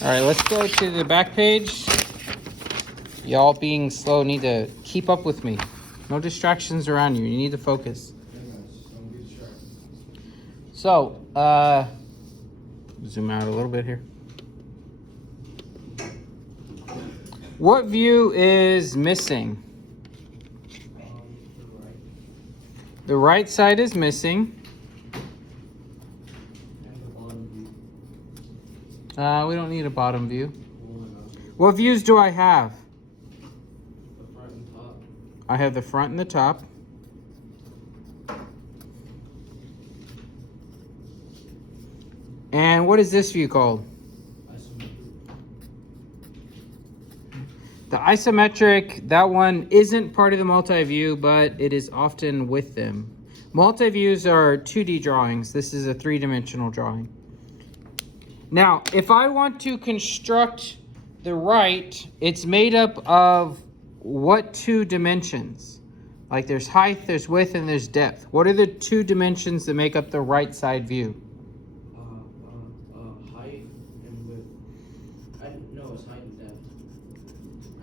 All right, let's go to the back page. Y'all being slow need to keep up with me. No distractions around you. You need to focus. So, zoom out a little bit here. What view is missing? The right side is missing. We don't need a bottom view. What views do I have? The front and top. I have the front and the top. And what is this view called? The isometric, that one isn't part of the multi-view, but it is often with them. Multi-views are 2D drawings. This is a 3-dimensional drawing. Now, if I want to construct the right, it's made up of what 2 dimensions? Like there's height, there's width, and there's depth. What are the 2 dimensions that make up the right side view? Height and width. No, it's height and depth.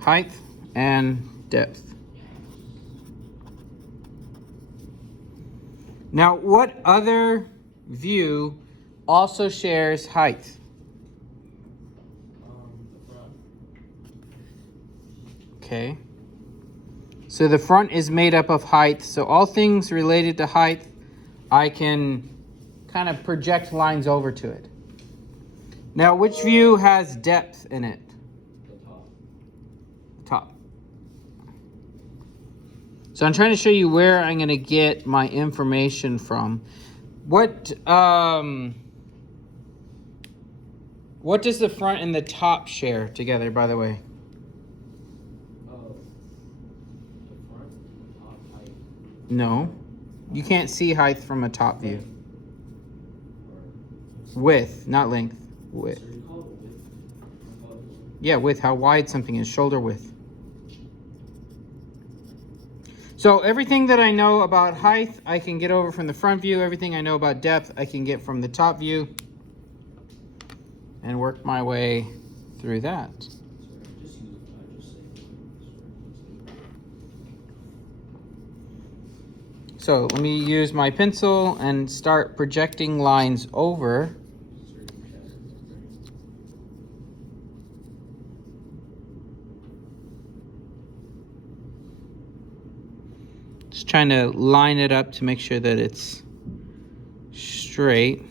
Height and depth. Now, what other view also shares height? The front. Okay. So the front is made up of height. So all things related to height, I can kind of project lines over to it. Now, which view has depth in it? Top. So I'm trying to show you where I'm going to get my information from. What does the front and the top share together, by the way? The front and the top height. No. You can't see height from a top view. Width, not length. Width. So you call it width? Yeah, width, how wide something is, shoulder width. So everything that I know about height, I can get over from the front view. Everything I know about depth, I can get from the top view. And work my way through that. So let me use my pencil and start projecting lines over. Just trying to line it up to make sure that it's straight.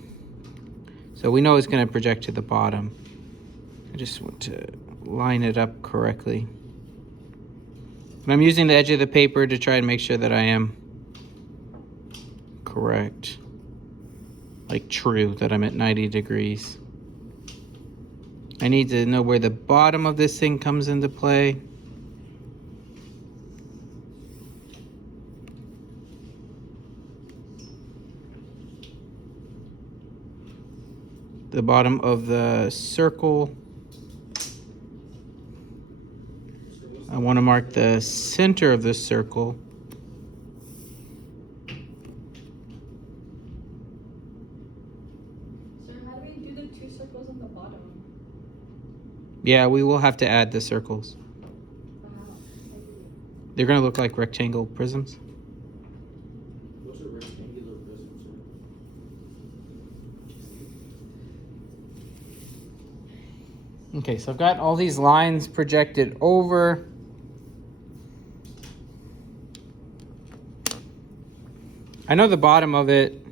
So we know it's going to project to the bottom. I just want to line it up correctly. And I'm using the edge of the paper to try and make sure that I am correct. Like true, that I'm at 90 degrees. I need to know where the bottom of this thing comes into play. The bottom of the circle. I want to mark the center of the circle. So how do we do the 2 circles on the bottom? Yeah, we will have to add the circles. Wow. They're going to look like rectangle prisms. What's a rectangular prism, sir? Okay, so I've got all these lines projected over. I know the bottom of it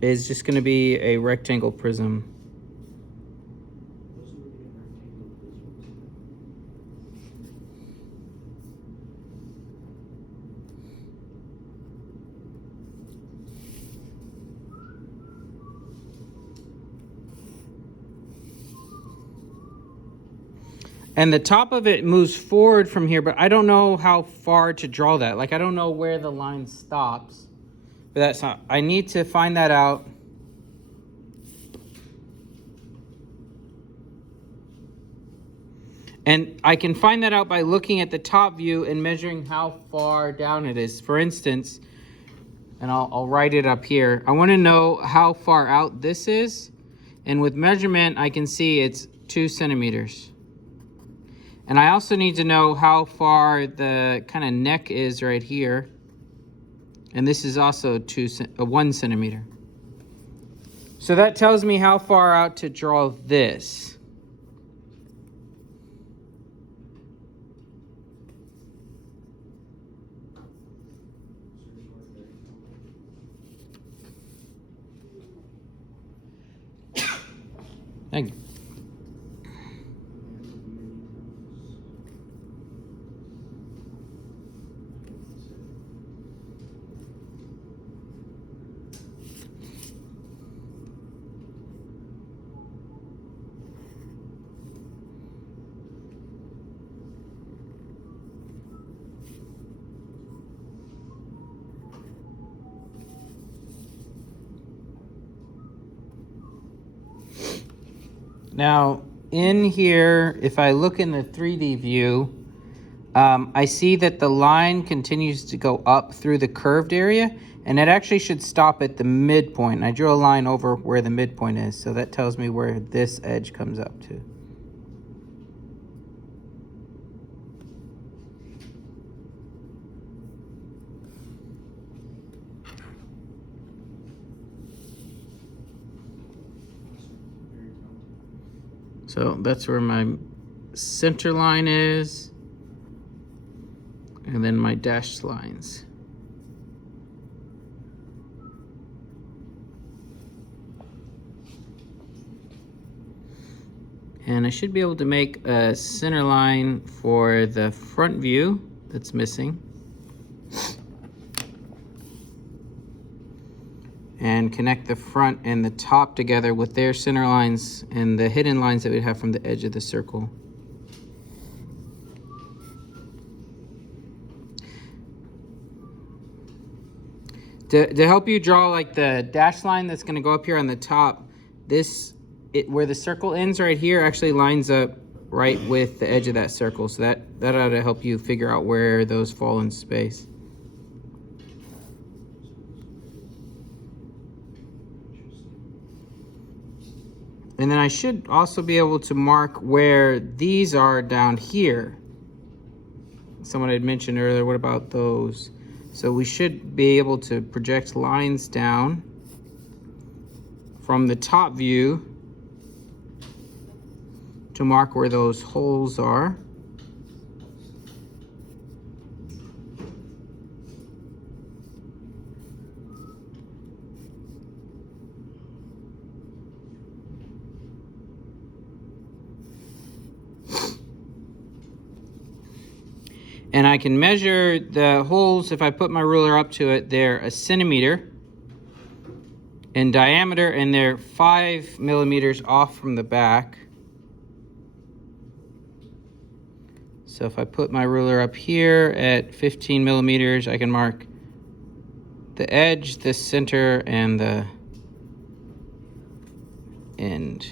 is just going to be a rectangle prism. What's a rectangular prism? And the top of it moves forward from here, but I don't know how far to draw that. Like, I don't know where the line stops. But that's not, I need to find that out. And I can find that out by looking at the top view and measuring how far down it is. For instance, and I'll write it up here. I want to know how far out this is And with measurement, I can see it's 2 centimeters. And I also need to know how far the kind of neck is right here. And this is also 1 centimeter. So that tells me how far out to draw this. Thank you. Now, in here, if I look in the 3D view, I see that the line continues to go up through the curved area, and it actually should stop at the midpoint. I drew a line over where the midpoint is, so that tells me where this edge comes up to. So that's where my center line is, and then my dashed lines. And I should be able to make a center line for the front view that's missing. And connect the front and the top together with their center lines and the hidden lines that we'd have from the edge of the circle. To help you draw like the dash line that's going to go up here on the top, where the circle ends right here actually lines up right with the edge of that circle. So that ought to help you figure out where those fall in space. And then I should also be able to mark where these are down here. Someone had mentioned earlier, what about those? So we should be able to project lines down from the top view to mark where those holes are. And I can measure the holes. If I put my ruler up to it, they're 1 centimeter in diameter, and they're 5 millimeters off from the back. So if I put my ruler up here at 15 millimeters, I can mark the edge, the center, and the end.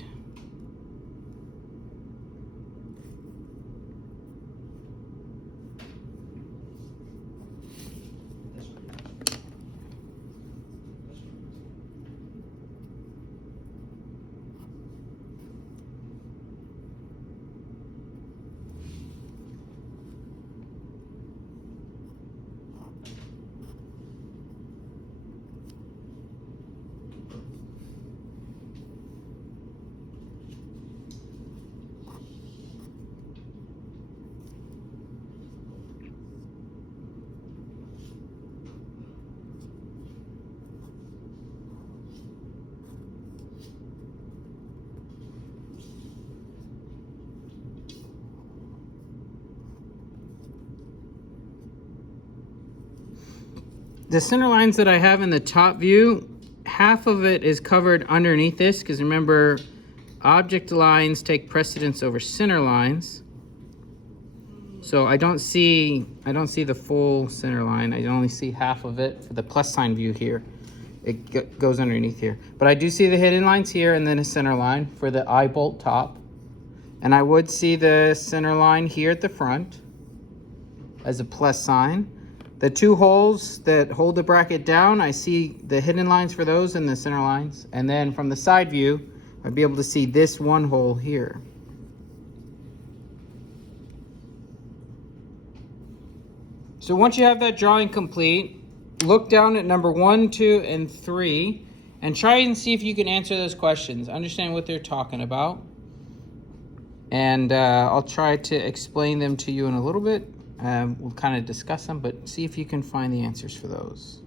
The center lines that I have in the top view, half of it is covered underneath this, because remember, object lines take precedence over center lines. So I don't see the full center line. I only see half of it for the plus sign view here. It goes underneath here. But I do see the hidden lines here, and then a center line for the eye bolt top. And I would see the center line here at the front as a plus sign. The 2 holes that hold the bracket down, I see the hidden lines for those and the center lines. And then from the side view, I'd be able to see this one hole here. So once you have that drawing complete, look down at number 1, 2, and 3 and try and see if you can answer those questions. Understand what they're talking about. And I'll try to explain them to you in a little bit. We'll kind of discuss them, but see if you can find the answers for those.